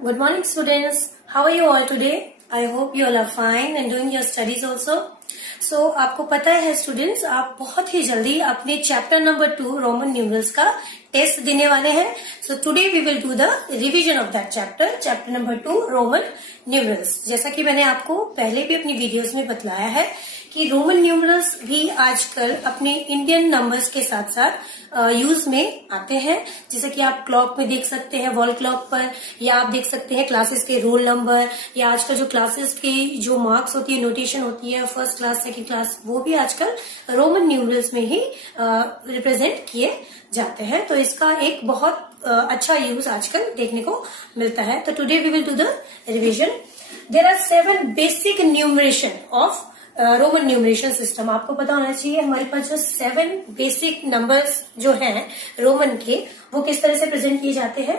Good morning, students. How are you all today? I hope you all are fine and doing your studies also. So आपको पता है students, आप बहुत ही जल्दी अपने चैप्टर नंबर 2 रोमन न्यूमरल्स का टेस्ट देने वाले हैं. So today we will do the revision of that chapter number 2 Roman numerals. जैसा कि मैंने आपको पहले भी अपनी वीडियोस में बतलाया है कि रोमन न्यूमरल्स भी आजकल अपने इंडियन नंबर्स के साथ साथ यूज में आते हैं. जैसे कि आप क्लॉक में देख सकते हैं, वॉल क्लॉक पर, या आप देख सकते हैं क्लासेस के रोल नंबर, या आजकल जो क्लासेस की जो मार्क्स होती है, नोटेशन होती है, फर्स्ट क्लास सेकंड क्लास, वो भी आजकल रोमन न्यूमरल्स में ही रिप्रेजेंट किए जाते हैं. तो इसका एक बहुत अच्छा यूज आजकल देखने को मिलता है. तो today we will do the revision. There are 7 basic numeration of Roman numeration system. आपको पता होना चाहिए हमारे पास जो 7 बेसिक नंबर्स जो हैं रोमन के, वो किस तरह से प्रेजेंट किए जाते हैं.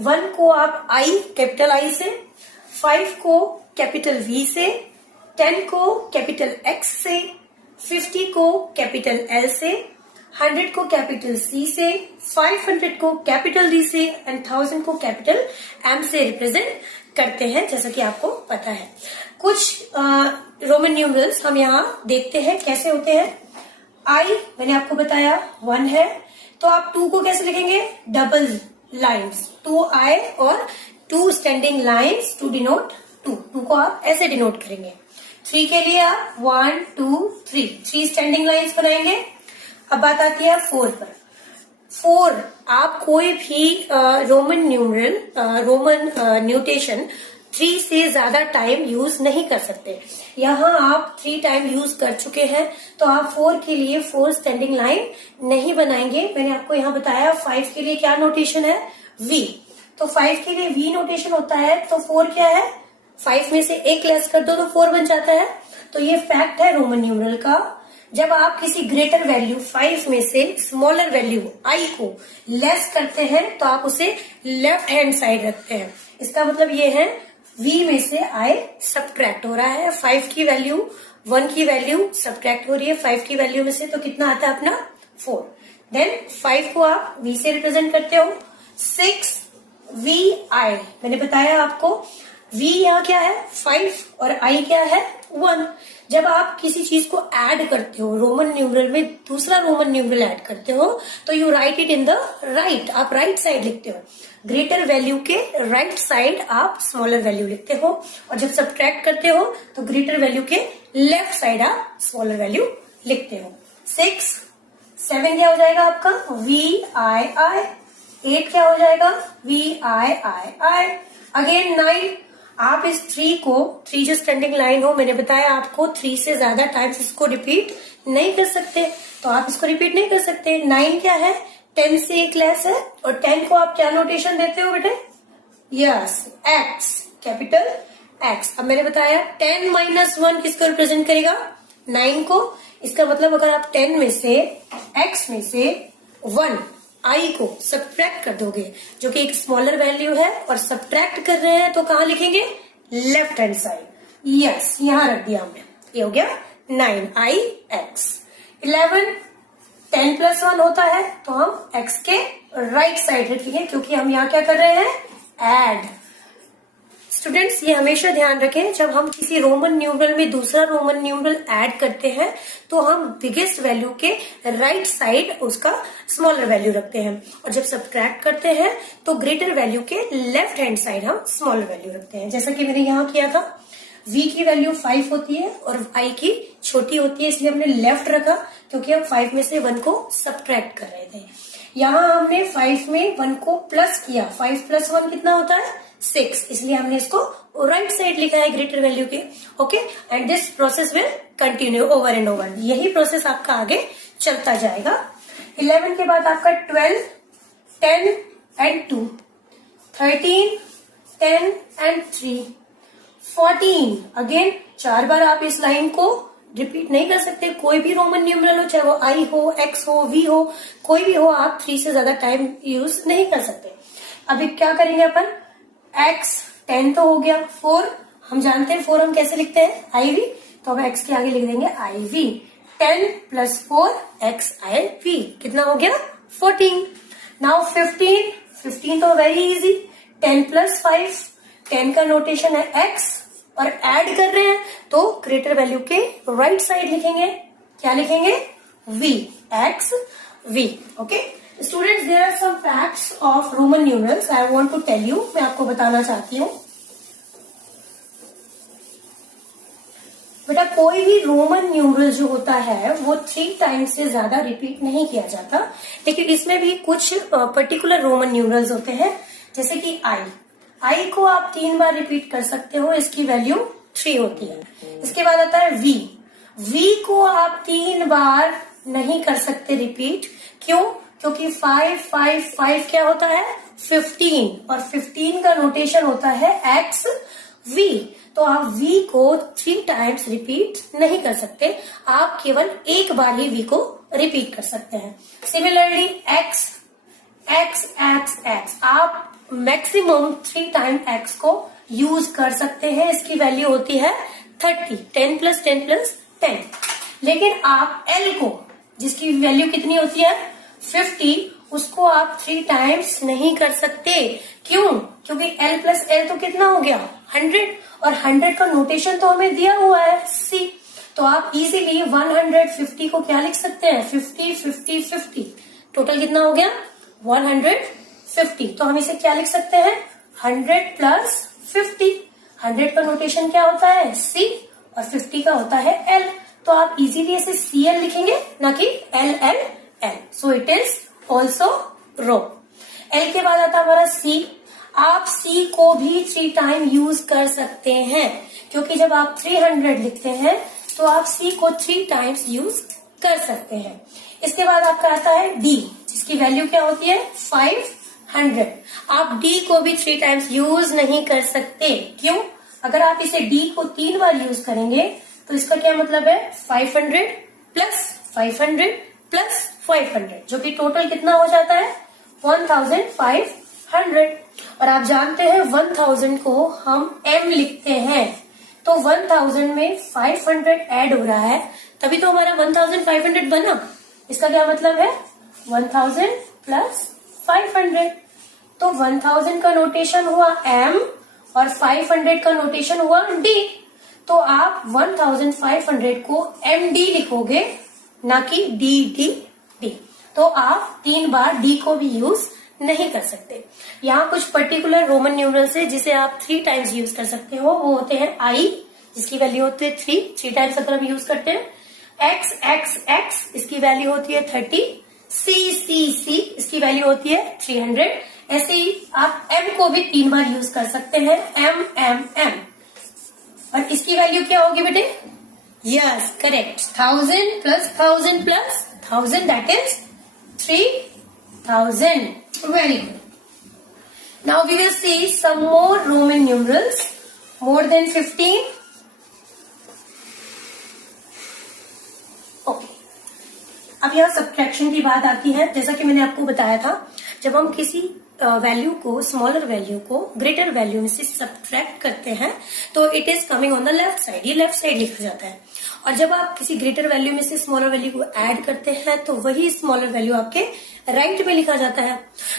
1 को आप आई, कैपिटल आई से, 5 को कैपिटल वी से, 10 को कैपिटल एक्स से, 50 को कैपिटल एल से, 100 को कैपिटल सी से, 500 को कैपिटल डी से एंड 1000 को कैपिटल एम से रिप्रेजेंट करते हैं, जैसा कि आपको पता है. कुछ रोमन न्यूमरल्स हम यहाँ देखते हैं कैसे होते हैं. आई मैंने आपको बताया 1 है, तो आप 2 को कैसे लिखेंगे? डबल लाइन्स, 2 आई और 2 स्टैंडिंग लाइन्स टू डिनोट 2 को आप ऐसे डिनोट करेंगे. 3 के लिए आप 1 2 3 स्टैंडिंग लाइन्स बनाएंगे. अब बात आती है 4 पर. 4 आप कोई भी रोमन न्यूमरल, रोमन न्यूटेशन 3 से ज्यादा टाइम यूज नहीं कर सकते. यहाँ आप 3 टाइम यूज कर चुके हैं, तो आप 4 के लिए 4 स्टैंडिंग लाइन नहीं बनाएंगे. मैंने आपको यहाँ बताया 5 के लिए क्या नोटेशन है? वी. तो 5 के लिए वी नोटेशन होता है. तो 4 क्या है? 5 में से 1 लेस कर दो तो 4 बन जाता है. तो ये फैक्ट है रोमन न्यूमरल का. जब आप किसी ग्रेटर वैल्यू 5 में से स्मॉलर वैल्यू आई को लेस करते हैं, तो आप उसे लेफ्ट हैंड साइड रखते हैं. इसका मतलब ये है v में से i सब्ट्रैक्ट हो रहा है. 5 की वैल्यू 1 की वैल्यू सब्ट्रैक्ट हो रही है 5 की वैल्यू में से, तो कितना आता है अपना 4. देन 5 को आप v से रिप्रेजेंट करते हो. 6 vi मैंने बताया आपको, v यहाँ क्या है? 5 और i क्या है? 1. जब आप किसी चीज को ऐड करते हो, रोमन न्यूमरल में दूसरा रोमन न्यूमरल ऐड करते हो, तो you right it in the right. आप राइट साइड लिखते हो. ग्रेटर वैल्यू के राइट साइड आप स्मॉलर वैल्यू लिखते हो, और जब सब्ट्रैक्ट करते हो तो ग्रेटर वैल्यू के लेफ्ट साइड आप स्मॉलर वैल्यू लिखते हो. 6 7 क्या हो जाएगा आपका? वी आई आई. 8 क्या हो जाएगा? V I I I. Again 9. आप इस 3 को, 3 जो स्टैंडिंग लाइन हो, मैंने बताया आपको 3 से ज्यादा टाइम्स इसको रिपीट नहीं कर सकते, तो आप इसको रिपीट नहीं कर सकते. 9 क्या है? 10 से 1 लेस है. और 10 को आप क्या नोटेशन देते हो बेटे? Yes, x, capital x. अब मैंने बताया 10 माइनस 1 किसको रिप्रेजेंट करेगा? 9 को. इसका मतलब अगर आप 10 में से एक्स में से 1 आई को सब्ट्रैक्ट कर दोगे, जो कि एक स्मॉलर वैल्यू है, और सब्ट्रैक्ट कर रहे हैं, तो कहाँ लिखेंगे? Left hand side. यस, यहां रख दिया हमने. ये हो गया 9 आई एक्स. 11 10 प्लस 1 होता है, तो हम x के राइट साइड रखेंगे, क्योंकि हम यहाँ क्या कर रहे हैं? ऐड. स्टूडेंट्स, ये हमेशा ध्यान रखें, जब हम किसी रोमन न्यूमरल में दूसरा रोमन न्यूमरल ऐड करते हैं, तो हम बिगेस्ट वैल्यू के राइट साइड उसका स्मॉलर वैल्यू रखते हैं, और जब सब्ट्रैक्ट करते हैं तो ग्रेटर वैल्यू के लेफ्ट हैंड साइड हम स्मॉलर वैल्यू रखते हैं. जैसा कि मैंने यहाँ किया था, v की वैल्यू 5 होती है और i की छोटी होती है, इसलिए हमने लेफ्ट रखा, क्योंकि हम 5 में से 1 को सब्ट्रैक्ट कर रहे थे. यहाँ हमने 5 में 1 को प्लस किया. 5 प्लस 1 कितना होता है? 6. इसलिए हमने इसको राइट साइड लिखा है ग्रेटर वैल्यू के. Okay, and this process will continue over and over. यही प्रोसेस आपका आगे चलता जाएगा. 11 के बाद आपका 12, 10 एंड 2, 13, 10 एंड 3, 14. अगेन 4 बार आप इस लाइन को रिपीट नहीं कर सकते. कोई भी रोमन न्यूमरल हो, चाहे वो आई हो, एक्स हो, वी हो, कोई भी हो, आप 3 से ज्यादा टाइम यूज नहीं कर सकते. अभी क्या करेंगे अपन? एक्स 10 तो हो गया. 4 हम जानते हैं, 4 हम कैसे लिखते हैं? I V. तो अब एक्स के आगे लिख देंगे I V. 10 plus 4 X I V. कितना हो गया? 14. नाउ 15 तो वेरी इजी. 10 प्लस 5 10 का नोटेशन है x और ऐड कर रहे हैं तो ग्रेटर वैल्यू के राइट साइड लिखेंगे, क्या लिखेंगे, v, x v। Okay students, there are some facts of Roman numerals I want to tell you, मैं आपको बताना चाहती हूँ। बेटा कोई भी रोमन न्यूमरल जो होता है वो 3 टाइम्स से ज्यादा रिपीट नहीं किया जाता, लेकिन इसमें भी कुछ पर्टिकुलर रोमन न्यूमरल्स होते हैं, जैसे कि आई को आप 3 बार रिपीट कर सकते हो, इसकी वैल्यू 3 होती है। इसके बाद आता है वी को आप 3 बार नहीं कर सकते रिपीट, क्यों? क्योंकि 5 क्या होता है, 15, और 15 का नोटेशन होता है एक्स वी, तो आप v को 3 टाइम्स रिपीट नहीं कर सकते, आप केवल एक बार ही v को रिपीट कर सकते हैं। सिमिलरली x आप मैक्सिमम 3 टाइम x को यूज कर सकते हैं, इसकी वैल्यू होती है 30, 10 प्लस 10 प्लस 10। लेकिन आप l को, जिसकी वैल्यू कितनी होती है 50, उसको आप 3 टाइम्स नहीं कर सकते, क्यों? क्योंकि l प्लस l तो कितना हो गया 100, और 100 का नोटेशन तो हमें दिया हुआ है c, तो आप इजीली 150 को क्या लिख सकते हैं, 50, टोटल कितना हो गया 150, तो हम इसे क्या लिख सकते हैं 100 प्लस 50। 100 का नोटेशन क्या होता है c और 50 का होता है l, तो आप इजीली इसे cl लिखेंगे ना कि l, so it is also रो। l के बाद आता है हमारा c, आप c को भी 3 टाइम यूज कर सकते हैं, क्योंकि जब आप 300 लिखते हैं तो आप c को 3 टाइम्स यूज कर सकते हैं। इसके बाद आपका आता है d, जिसकी वैल्यू क्या होती है 500, आप d को भी 3 टाइम्स यूज नहीं कर सकते, क्यों? अगर आप इसे d को 3 बार यूज करेंगे तो इसका क्या मतलब है 500 प्लस 500 प्लस 500, जो कि टोटल कितना हो जाता है 1500। और आप जानते हैं 1000 को हम m लिखते हैं, तो 1000 में 500 ऐड हो रहा है, तभी तो हमारा 1500 बना। इसका क्या मतलब है 1000 प्लस 500, तो 1000 का नोटेशन हुआ m और 500 का नोटेशन हुआ d, तो आप 1500 को md लिखोगे ना कि d, तो आप 3 बार d को भी यूज नहीं कर सकते। यहाँ कुछ पर्टिकुलर रोमन न्यूमरल्स है जिसे आप 3 टाइम्स यूज कर सकते हो, वो होते हैं i, जिसकी वैल्यू होती है 3 टाइम्स अगर हम यूज करते हैं, x, इसकी वैल्यू होती है 30, c, इसकी वैल्यू होती है 300। ऐसे ही आप m को भी 3 बार यूज कर सकते हैं, m, और इसकी वैल्यू क्या होगी बेटे, yes correct, 1000 plus 1000 plus 1000, that is 3000. Very good. Now we will see some more Roman numerals, more than 15. Okay. अब यहाँ सब्ट्रैक्शन की बात आती है। जैसा कि मैंने आपको बताया था, जब हम किसी वैल्यू को, स्मॉलर वैल्यू को ग्रेटर वैल्यू में से सब्ट्रैक्ट करते हैं तो it is coming on the left side, ये लेफ्ट साइड लिखा जाता है। और जब आप किसी ग्रेटर वैल्यू में से स्मॉलर वैल्यू को ऐड करते हैं तो वही स्मॉलर वैल्यू आपके राइट में लिखा जाता है।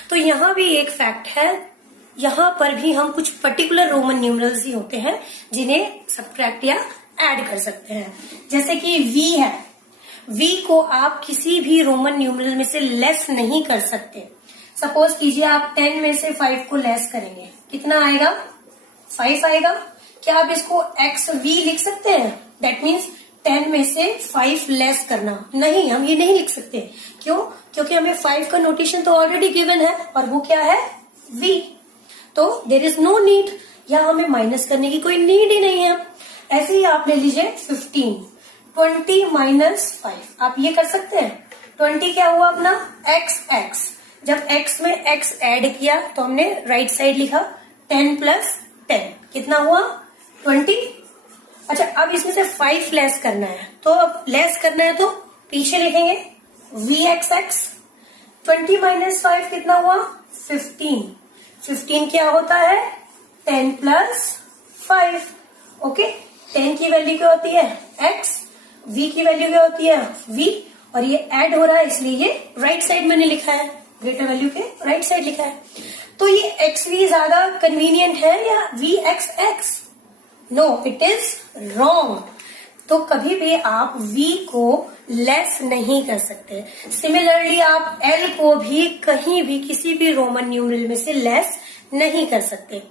तो यहाँ भी एक फैक्ट है, यहाँ पर भी हम कुछ पर्टिकुलर रोमन न्यूमरल्स ही होते हैं जिन्हें सब्ट्रैक्ट या ऐड कर सकते हैं। जैसे कि v है, v को आप किसी भी रोमन न्यूमरल में से लेस नहीं कर सकते। सपोज कीजिए आप 10 में से 5 को लेस करेंगे, कितना आएगा 5 आएगा। क्या आप इसको xv लिख सकते हैं? दैट मीन्स 10 में से 5 लेस करना, नहीं, हम ये नहीं लिख सकते। क्यों? क्योंकि हमें 5 का नोटेशन तो ऑलरेडी गिवन है और वो क्या है v, तो देर इज नो नीड, यहाँ हमें माइनस करने की कोई नीड ही नहीं है। ऐसे ही आप ले लीजिए 15, 20 माइनस 5, आप ये कर सकते हैं। 20 क्या हुआ अपना x, जब x में x ऐड किया तो हमने राइट साइड लिखा 10 प्लस 10, कितना हुआ 20। अच्छा, अब इसमें से 5 लेस करना है, तो अब लेस करना है तो पीछे लिखेंगे vxx। 20 माइनस 5 कितना हुआ 15, 15 क्या होता है 10 प्लस 5। ओके, 10 की वैल्यू क्या होती है x, v की वैल्यू क्या होती है v, और ये ऐड हो रहा है इसलिए ये राइट साइड मैंने लिखा है, ग्रेटर वैल्यू के राइट साइड लिखा है। तो ये एक्स वी ज्यादा कन्वीनियंट है या V X X? No, it is wrong. तो कभी भी आप v को लेस नहीं कर सकते। सिमिलरली आप l को भी कहीं भी किसी भी रोमन न्यूमरल में से लेस नहीं कर सकते।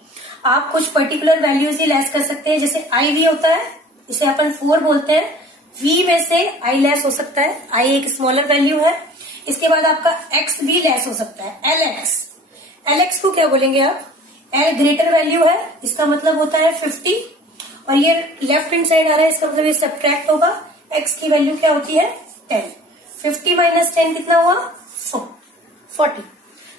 आप कुछ पर्टिकुलर वैल्यूज ही लेस कर सकते हैं, जैसे आई वी होता है, इसे अपन 4 बोलते हैं, v में से i लेस हो सकता है, i एक स्मॉलर वैल्यू है। इसके बाद आपका x भी लेस हो सकता है, lx को क्या बोलेंगे आप? l ग्रेटर वैल्यू है, इसका मतलब होता है 50, और ये लेफ्ट हैंड साइड आ रहा है, इसका मतलब ये सब्ट्रैक्ट होगा। x की वैल्यू क्या होती है? 10। 50 माइनस 10 कितना हुआ? 40।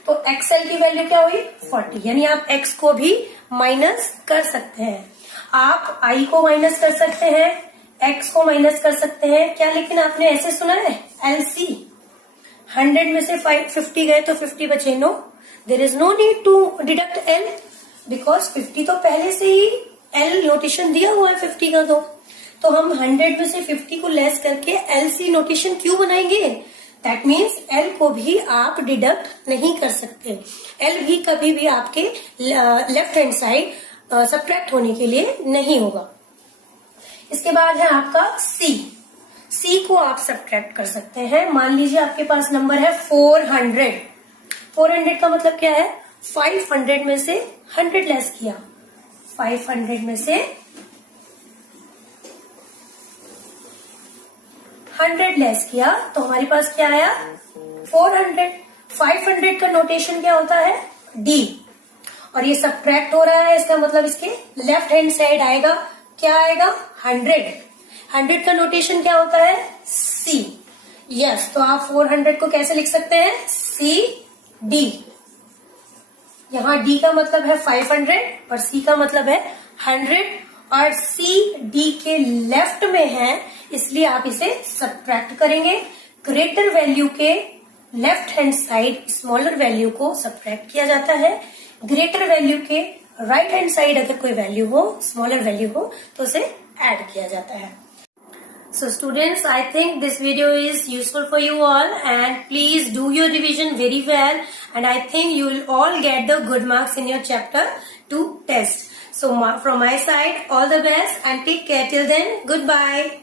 तो xl की वैल्यू क्या हुई? 40। यानी आप x को भी माइनस कर सकते हैं, आप i को माइनस कर सकते हैं, x को माइनस कर सकते हैं क्या? लेकिन आपने ऐसे सुना है LC 100 में से 50 गए तो 50 बचे? No, there is no need to deduct l, because 50 तो पहले से ही L नोटेशन दिया हुआ है 50 का। तो हम 100 में से 50 को लेस करके LC नोटेशन क्यों बनाएंगे? दैट मीन्स L को भी आप डिडक्ट नहीं कर सकते। L भी कभी भी आपके लेफ्ट हैंड साइड सब्ट्रैक्ट होने के लिए नहीं होगा। इसके बाद है आपका C को आप सब्ट्रैक्ट कर सकते हैं। मान लीजिए आपके पास नंबर है 400। 400 का मतलब क्या है? 500 में से 100 लेस किया, 500 में से 100 लेस किया तो हमारे पास क्या आया? 400। 500 का नोटेशन क्या होता है? D, और ये सब्ट्रैक्ट हो रहा है, इसका मतलब इसके लेफ्ट हैंड साइड आएगा, क्या आएगा? 100। 100 का नोटेशन क्या होता है? C। यस, तो आप 400 को कैसे लिख सकते हैं? CD। यहाँ D का मतलब है 500 और C का मतलब है 100, और C D के लेफ्ट में है, इसलिए आप इसे सब्ट्रैक्ट करेंगे। ग्रेटर वैल्यू के left hand side smaller value को सब्ट्रैक्ट किया जाता है। ग्रेटर वैल्यू के राइट हैंड साइड अगर कोई वैल्यू हो, स्मॉलर वैल्यू हो, तो उसे ऐड किया जाता है। So students, I think this video is useful for you all, and please do your revision very well, and I think you will all get the good marks in your chapter 2 test. So from my side, all the best and take care till then. Goodbye.